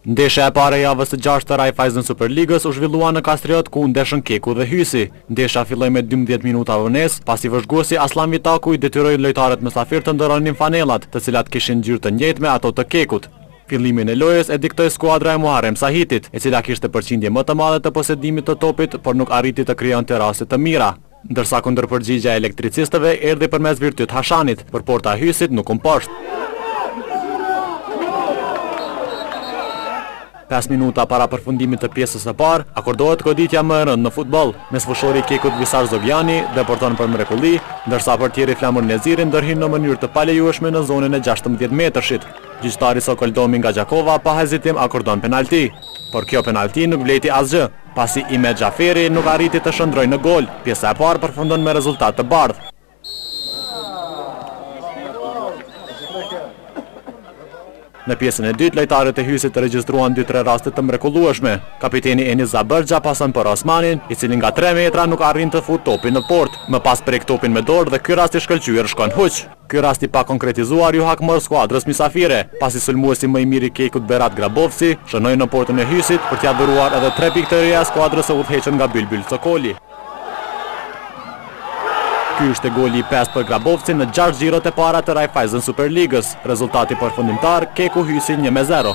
Ndeshja e parë e javës së 6 të Raiffeisen Superligës u zhvillua në Kastriot ku ndeshën Keku dhe Hysi. Ndeshja filloi me 12 minuta vonesë, pasi vëzhguesi Aslan Vitaku i detyroi lojtarët mysafir të ndërronin fanellat, të cilat kishin ngjyrë të njëjtë me ato të Kekut. Fillimin e lojës e diktoi skuadra e Muharrem Sahitit, e cila kishte përqindje më të madhe të posedimit të topit, por nuk arriti të krijonte raste të mira. Ndërsa kundërpërgjigja e elektricistëve erdhi përmes Virtyt Hashanit, por porta e Hysit nuk u mposht. 5 minuta para përfundimit të pjesës së parë, akordohet goditja më e rëndë në futboll. Mesfushori i Kekut Visar Zogjani deporton për mrekulli, ndërsa portieri Flamur Neziri ndërhin në mënyrë të palejueshme në zonën e 16 metrëshit. Gjyqtari Sokol Domi nga Gjakova pa hezitim akordon penalti. Por kjo penalti nuk vleti asgjë, pasi Imet Xhaferi nuk arriti të shndrojë në gol. Pjesa e parë përfundon me rezultat të bardhë. Në pjesën e dytë, lojtarët e Hysit regjistruan 2-3 raste të mrekullueshme. Kapiteni Enis Zabërgja pason për Osmanin, i cili nga 3 metra nuk arrin të fut topin në port. Më pas prek topin me dorë dhe ky rast i shkëlqyer shkon huq. Ky rast i pa konkretizuar ju hakmor skuadrës mysafire, pasi sulmuesi më i miri i Kekut Berat Grabovci shënoi në portën e Hysit për t'ia dhuruar edhe 3 pikë të reja skuadrës së udhëhequr nga Bylbyl Sokoli. Ky është goli i 5 për Grabovcin në 6 xhirot e para të Raiffeisen Superligës. Rezultati përfundimtar Keku Hysi 1-0.